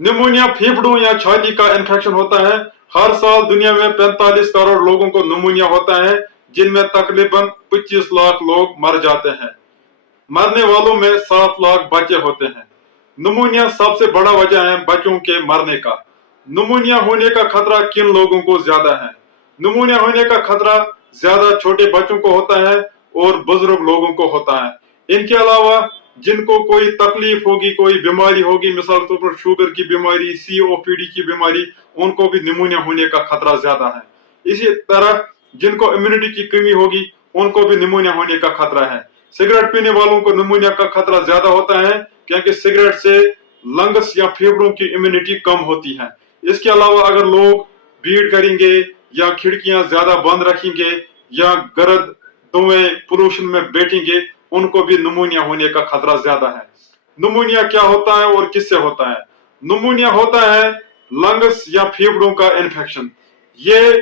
Pneumonia फेफड़ों या छाती का इन्फेक्शन होता है। हर साल दुनिया में 45 करोड़ लोगों को निमोनिया होता है, जिनमें तकरीबन 25 लाख लोग मर जाते हैं। मरने वालों में 7 लाख बच्चे होते हैं। निमोनिया सबसे बड़ा वजह है बच्चों के मरने का। निमोनिया होने का खतरा किन लोगों को ज्यादा है? निमोनिया होने का खतरा ज्यादा छोटे बच्चों को होता है और बुजुर्ग लोगों को होता है। इनके अलावा जिनको कोई तकलीफ होगी, कोई बीमारी होगी, मिसाल के तौर पर शुगर की बीमारी, COPD की बीमारी, उनको भी निमोनिया होने का खतरा ज्यादा है। इसी तरह जिनको इम्यूनिटी की कमी होगी, उनको भी निमोनिया होने का खतरा है। सिगरेट पीने वालों को निमोनिया का खतरा ज्यादा होता है, क्योंकि सिगरेट से लंग्स या फेफड़ों की इम्यूनिटी कम होती है। इसके अलावा अगर लोग भीड़ करेंगे या खिड़कियां ज्यादा बंद रखेंगे या गर्द धुएं पोल्यूशन में बैठेंगे, उनको भी निमोनिया होने का खतरा ज्यादा है। निमोनिया क्या होता है और किससे होता है? निमोनिया होता है लंग्स या फेफड़ों का इन्फेक्शन। ये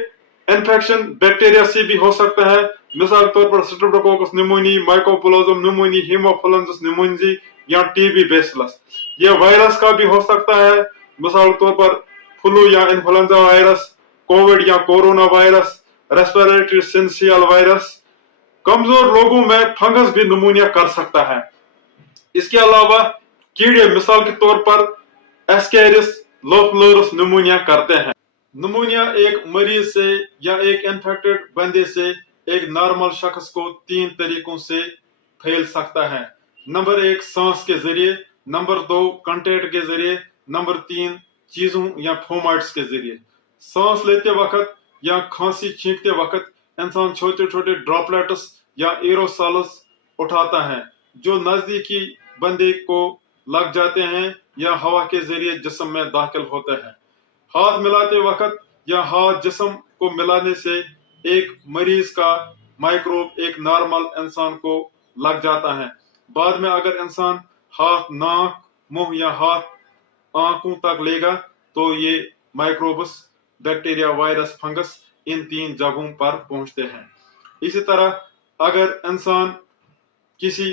इन्फेक्शन बैक्टीरिया से भी हो सकता है, मिसाल के तौर पर Streptococcus pneumoniae, mycoplasma pneumoniae, Haemophilus pneumoniae या टीबी बेसिलस। ये वायरस का भी हो सकता है, मिसाल के तौर पर फ्लू या इन्फ्लुएंजा वायरस, कोविड या कोरोना वायरस, रेस्पिरेटरी सिंसियल वायरस। कमजोर लोगों में फंगस भी निमोनिया कर सकता है। इसके अलावा कीड़े मिसाल के तौर पर एस्केरिस लोफलोरस निमोनिया करते हैं। निमोनिया एक मरीज से या एक इन्फेक्टेड बंदे से एक नॉर्मल शख्स को 3 तरीकों से फैल सकता है। नंबर 1 सांस के जरिए, नंबर 2 कांटेक्ट के जरिए, नंबर 3 चीजों या फोमाइट्स के जरिए। सांस लेते वक्त या खांसी छींकते वक्त इंसान छोटे छोटे ड्रॉपलेट्स या एरोसॉल्स उठाता है, जो नजदीकी बंदे को लग जाते हैं या हवा के जरिए जिस्म में दाखिल होते हैं। हाथ मिलाते वक्त या हाथ जिस्म को मिलाने से एक मरीज का माइक्रोब एक नॉर्मल इंसान को लग जाता है। बाद में अगर इंसान हाथ नाक मुंह या हाथ आंखों तक लेगा तो ये माइक्रोब्स बैक्टीरिया वायरस फंगस इन 3 जगहों पर पहुंचते हैं। इसी तरह अगर इंसान किसी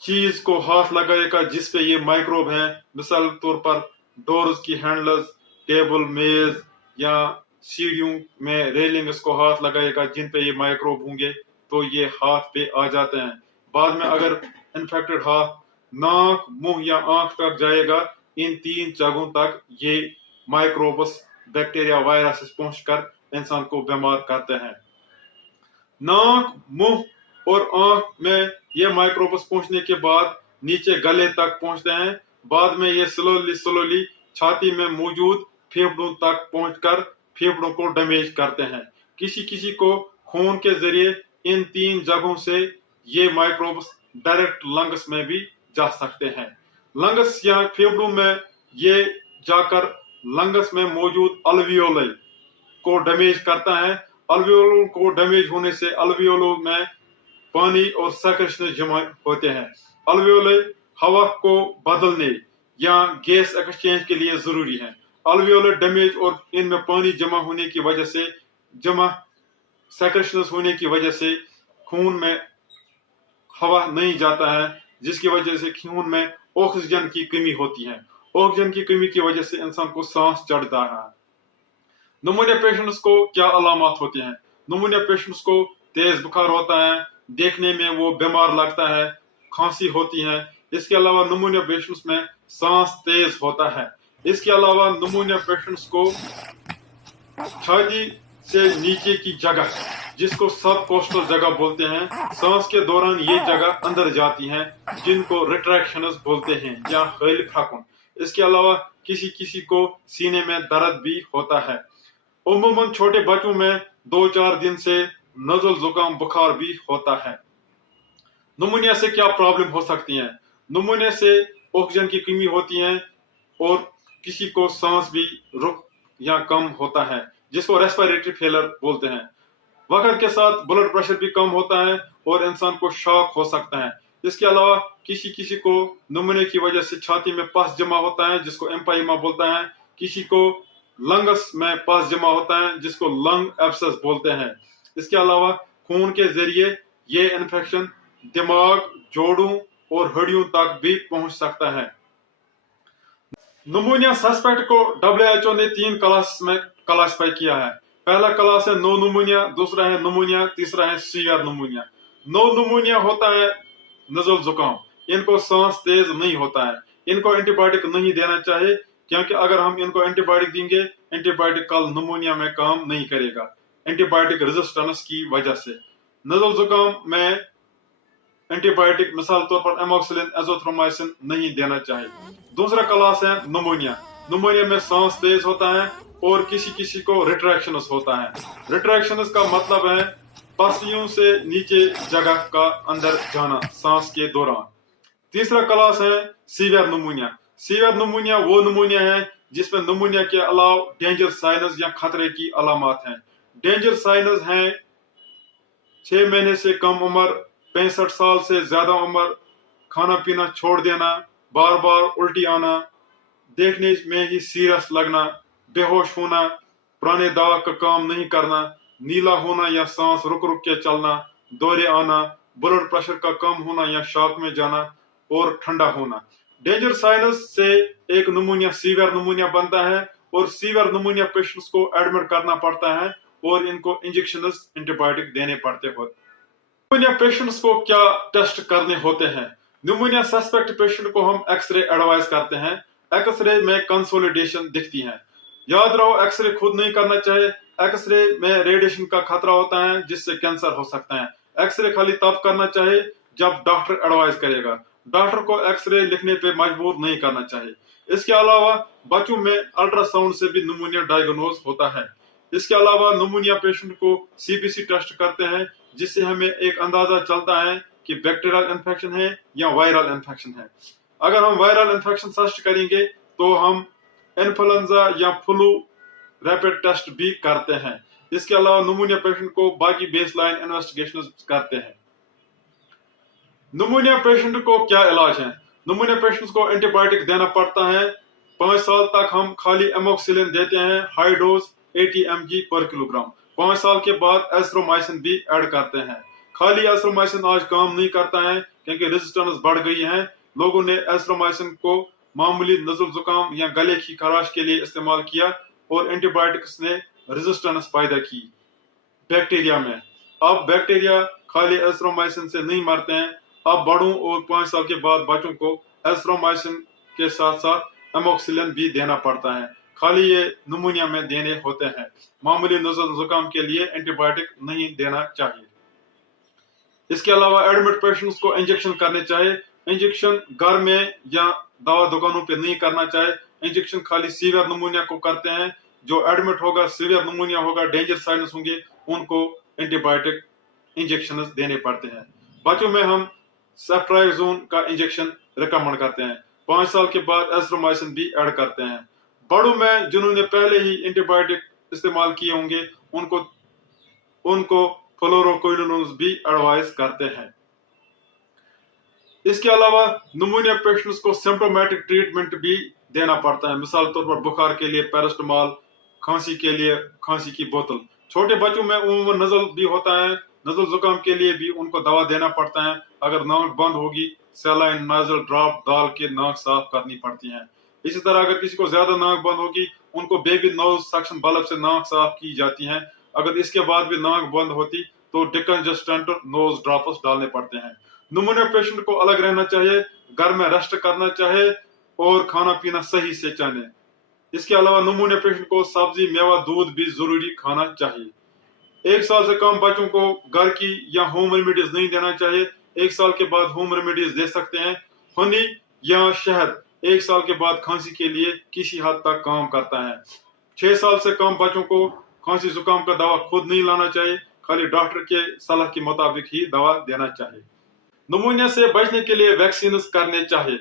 चीज को हाथ लगाएगा जिस पे ये माइक्रोब है, मिसाल के तौर पर डोर्स की हैंडल्स, टेबल मेज या सीढ़ियों में रेलिंग्स को हाथ लगाएगा जिन पे ये माइक्रोब होंगे, तो ये हाथ पे आ जाते हैं। बाद में अगर इन्फेक्टेड हाथ नाक मुंह या आंख तक जाएगा, इन 3 जगहों तक ये माइक्रोबस बैक्टीरिया वायरस पहुंचकर इंसान को बीमार करते हैं। नाक मुंह और आंख में ये माइक्रोबस पहुंचने के बाद नीचे गले तक पहुंचते हैं। बाद में ये स्लोली छाती में मौजूद फेफड़ों तक पहुंचकर फेफड़ों को डैमेज करते हैं। किसी किसी को खून के जरिए इन 3 जगहों से ये माइक्रोब्स डायरेक्ट लंग्स में भी जा सकते हैं। लंग्स या फेफड़ों में ये जाकर लंग्स में मौजूद अल्वियोलाई को डैमेज करता है। अल्वियोलों को डैमेज होने से अल्वियोलों में पानी और सेक्रेशंस जमा होते हैं। अल्वियोलाई हवा को बदलने या गैस एक्सचेंज के लिए जरूरी है। अल्वियोलर डैमेज और इनमें पानी जमा होने की वजह से, जमा सेक्रेशंस होने की वजह से खून में हवा नहीं जाता है, जिसकी वजह से खून में ऑक्सीजन की कमी होती है। ऑक्सीजन की कमी की वजह से इंसान को सांस चढ़ता है। निमोनिया पेशेंट्स को क्या अलामत होते हैं? निमोनिया पेशेंट्स को तेज बुखार होता है, देखने में वो बीमार लगता है, खांसी होती है। इसके अलावा निमोनिया पेशेंट्स में सांस तेज होता है। इसके अलावा निमोनिया पेशेंट्स को छाती से नीचे की जगह, जिसको सब कोस्टल जगह बोलते हैं, सांस के दौरान ये जगह अंदर जाती हैं, जिनको रिट्रैक्शंस बोलते हैं या हल फाकुन। इसके अलावा किसी किसी को सीने में दर्द भी होता है। उमूमन छोटे बच्चों में 2-4 दिन से नजल जुकाम बुखार भी होता है। निमोनिया से क्या प्रॉब्लम हो सकती है? निमोनिया से ऑक्सीजन की कमी होती है और किसी को सांस भी रुक या कम होता है, जिसको रेस्पिरेटरी फेलियर बोलते हैं। वक्त के साथ ब्लड प्रेशर भी कम होता है और इंसान को शॉक हो सकता है। इसके अलावा किसी किसी को निमोनिया की वजह से छाती में पस जमा होता है, जिसको एम्पाइमा बोलता है। किसी को लंग्स में पस जमा होता है, जिसको लंग एब्सेस बोलते हैं। इसके अलावा खून के जरिए ये इन्फेक्शन दिमाग, जोड़ों और हड्डियों तक भी पहुंच सकता है। नमूनिया सस्पेक्ट को WHO ने 3 क्लास में क्लासिफाई किया है। पहला क्लास है नो नमूनिया, दूसरा है नमूनिया, तीसरा है सीवियर नमूनिया। नो नमूनिया होता है नजल जुकाम, इनको सांस तेज नहीं होता है, इनको एंटीबायोटिक नहीं देना चाहिए, क्योंकि अगर हम इनको एंटीबायोटिक देंगे, एंटीबायोटिक कल नमूनिया में काम नहीं करेगा एंटीबायोटिक रेजिस्टेंस की वजह से। नजल जुकाम में एंटीबायोटिक मिसाल तौर पर एमोक्सिलिन, एज़ोथ्रोमाइसिन नहीं देना चाहिए। दूसरा क्लास है नमोनिया। नमोनिया में सांस तेज होता है और किसी किसी को रिट्रैक्शनस होता है। रिट्रैक्शनस का मतलब है पसलियों से नीचे जगह का अंदर जाना सांस के दौरान। तीसरा क्लास है सीवियर नमूनिया। सीवियर नमूनिया वो नमूनिया है जिसमें नमूनिया के अलावा डेंजर साइनस या खतरे की अलामत हैं। डेंजर साइनस हैं 6 महीने से कम उम्र, 65 साल से ज्यादा उम्र, खाना पीना छोड़ देना, बार बार उल्टी आना, देखने में ही सीरियस लगना, बेहोश होना, पुराने दवा का काम नहीं करना, नीला होना या सांस रुक रुक के चलना, दौरे आना, ब्लड प्रेशर का कम होना या शॉक में जाना और ठंडा होना। डेंजर साइनस से एक नमूनिया सीवियर नमूनिया बनता है और सीवियर नमूनिया पेशेंट्स को एडमिट करना पड़ता है और इनको इंजेक्शन एंटीबायोटिक देने पड़ते हैं। न्यूमोनिया पेशेंट्स को क्या टेस्ट करने होते हैं? न्यूमोनिया सस्पेक्ट पेशेंट को हम एक्सरे एडवाइस करते हैं। एक्सरे में कंसोलिडेशन दिखती है। याद रहो, एक्सरे खुद नहीं करना चाहिए। एक्सरे में रेडिएशन का खतरा होता है जिससे कैंसर हो सकता है। एक्सरे खाली तब करना चाहिए जब डॉक्टर एडवाइस करेगा। डॉक्टर को एक्सरे लिखने पे मजबूर नहीं करना चाहिए। इसके अलावा बच्चों में अल्ट्रासाउंड से भी न्यूमोनिया डायग्नोज होता है। इसके अलावा न्यूमोनिया पेशेंट को सीबीसी टेस्ट करते हैं जिससे हमें एक अंदाजा चलता है कि बैक्टीरियल इन्फेक्शन है या वायरल इन्फेक्शन है। अगर हम वायरल इन्फेक्शन टेस्ट करेंगे तो हम इन्फ्लुएंजा या फ्लू रैपिड टेस्ट भी करते हैं। इसके अलावा न्यूमोनिया पेशेंट को बाकी बेसलाइन इन्वेस्टिगेशन करते हैं। न्यूमोनिया पेशेंट को क्या इलाज है? न्यूमोनिया पेशेंट को एंटीबायोटिक देना पड़ता है। 5 साल तक हम खाली एमोक्सिलिन देते हैं, हाई डोज 80 mg पर किलोग्राम। 5 साल के बाद एज़्थ्रोमाइसिन भी ऐड करते हैं। खाली एज़्थ्रोमाइसिन आज काम नहीं करता है क्योंकि रेजिस्टेंस बढ़ गई है। लोगों ने एज़्थ्रोमाइसिन को मामूली नज़ल जुकाम या गले की खराश के लिए इस्तेमाल किया और एंटीबायोटिक्स ने रेजिस्टेंस पैदा की बैक्टीरिया में। अब बैक्टीरिया खाली एज़्थ्रोमाइसिन से नहीं मरते हैं। अब बड़ों और 5 साल के बाद बच्चों को एज़्थ्रोमाइसिन के साथ साथ एमोक्सिलिन भी देना पड़ता है। खाली ये न्यूमोनिया में देने होते हैं। मामूली नज़ल जुकाम के लिए एंटीबायोटिक नहीं देना चाहिए। इसके अलावा एडमिट पेशेंट्स को इंजेक्शन करने चाहिए। इंजेक्शन घर में या दवा दुकानों पे नहीं करना चाहिए। इंजेक्शन खाली सीवियर न्यूमोनिया को करते हैं। जो एडमिट होगा, सीवियर न्यूमोनिया होगा, डेंजर साइनस होंगे, उनको एंटीबायोटिक इंजेक्शन देने पड़ते हैं। बच्चों में हम सेफ्ट्राइजोन का इंजेक्शन रिकमेंड करते हैं। 5 साल के बाद एज़्थ्रोमाइसिन भी ऐड करते हैं। बड़ों में जिन्होंने पहले ही एंटीबायोटिक इस्तेमाल किए होंगे उनको फ्लोरोक्विनोन भी एडवाइस करते हैं। इसके अलावा न्यूमोनिया पेशेंट्स को सिम्प्टोमेटिक ट्रीटमेंट भी देना पड़ता है। मिसाल तौर पर बुखार के लिए पैरास्टामोल, खांसी के लिए खांसी की बोतल। छोटे बच्चों में उम्र नजल भी होता है। नजल जुकाम के लिए भी उनको दवा देना पड़ता है। अगर नाक बंद होगी, सैलाइन नाजल ड्रॉप डाल के नाक साफ करनी पड़ती है। इसी तरह अगर किसी को ज्यादा नाक बंद होगी, उनको बेबी नोज सक्शन बल्ब से नाक साफ की जाती है। अगर इसके बाद भी नाक बंद होती तो डिकंजेस्टेंट नोज ड्रॉप्स डालने पड़ते हैं। न्यूमोनिया पेशेंट को अलग रहना चाहिए, घर में रेस्ट करना चाहिए और खाना पीना सही से चाहिए। इसके अलावा न्यूमोनिया पेशेंट को सब्जी, मेवा, दूध भी जरूरी खाना चाहिए। 1 साल से कम बच्चों को घर की या होम रेमेडीज नहीं देना चाहिए। 1 साल के बाद होम रेमेडीज दे सकते हैं। हनी या शहद 1 साल के बाद खांसी के लिए किसी हद तक काम करता है। 6 साल से कम बच्चों को खांसी जुकाम का दवा खुद नहीं लाना चाहिए, खाली डॉक्टर के सलाह के मुताबिक ही दवा देना चाहिए। न्यूमोनिया से बचने के लिए वैक्सीन करने चाहिए।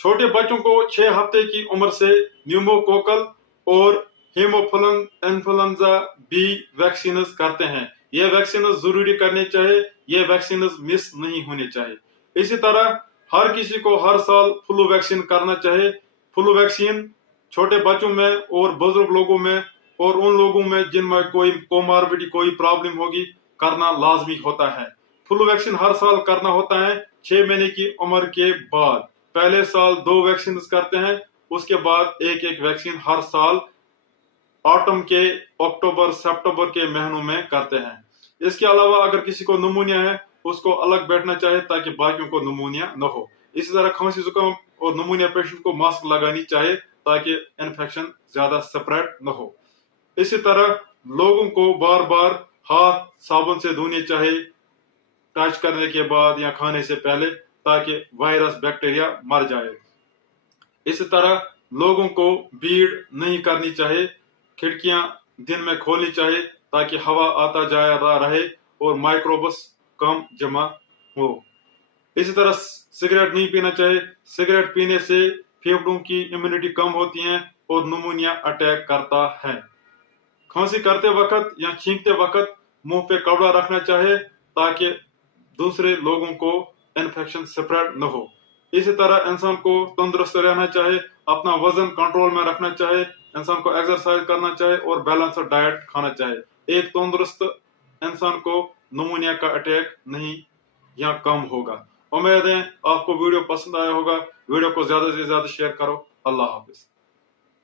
छोटे बच्चों को 6 हफ्ते की उम्र से न्यूमोकोकल और इन्फ्लुएंजा बी वैक्सीन करते हैं। ये वैक्सीन जरूरी करने चाहिए। ये वैक्सीन मिस नहीं होने चाहिए। इसी तरह हर किसी को हर साल फ्लू वैक्सीन करना चाहिए। फ्लू वैक्सीन छोटे बच्चों में और बुजुर्ग लोगों में और उन लोगों में जिनमें कोई कोमॉर्बिडिटी, कोई प्रॉब्लम होगी, करना लाजमी होता है। फ्लू वैक्सीन हर साल करना होता है 6 महीने की उम्र के बाद। पहले साल 2 वैक्सीन करते हैं, اس کے بعد ایک ایک ویکسین ہر سال آٹم کے اکتوبر سپٹمبر کے مہینوں میں کرتے ہیں۔ اس کے علاوہ اگر کسی کو نمونیا ہے اس کو الگ بیٹھنا چاہے تاکہ باقیوں کو نمونیا نہ ہو۔ اسی طرح کھانسی زکام اور نمونیا پیشنٹ کو ماسک لگانی چاہیے تاکہ انفیکشن زیادہ سپریڈ نہ ہو۔ اسی طرح لوگوں کو بار بار ہاتھ صابن سے دھونے چاہیے ٹچ کرنے کے بعد یا کھانے سے پہلے تاکہ وائرس بیکٹیریا مر جائے۔ اسی طرح لوگوں کو بھیڑ نہیں کرنی چاہیے، کھڑکیاں دن میں کھولنی چاہیے تاکہ ہوا آتا جاتا رہے اور مائکروبس کم جمع ہو۔ اسی طرح سگریٹ نہیں پینا چاہیے، سگریٹ پینے سے پھیپھڑوں کی امیونٹی کم ہوتی ہے اور نمونیا اٹیک کرتا ہے۔ کھانسی کرتے وقت یا چھینکتے وقت منہ پہ کپڑا رکھنا چاہیے تاکہ دوسرے لوگوں کو انفیکشن سپریڈ نہ ہو۔ اسی طرح انسان کو تندرست رہنا چاہیے، اپنا وزن کنٹرول میں رکھنا چاہیے، انسان کو ایکسرسائز کرنا چاہیے اور بیلنسڈ ڈائٹ کھانا چاہیے۔ ایک تندرست انسان کو نمونیا کا اٹیک نہیں یا کم ہوگا۔ امید ہے آپ کو ویڈیو پسند آیا ہوگا، ویڈیو کو زیادہ سے زیادہ شیئر کرو۔ اللہ حافظ۔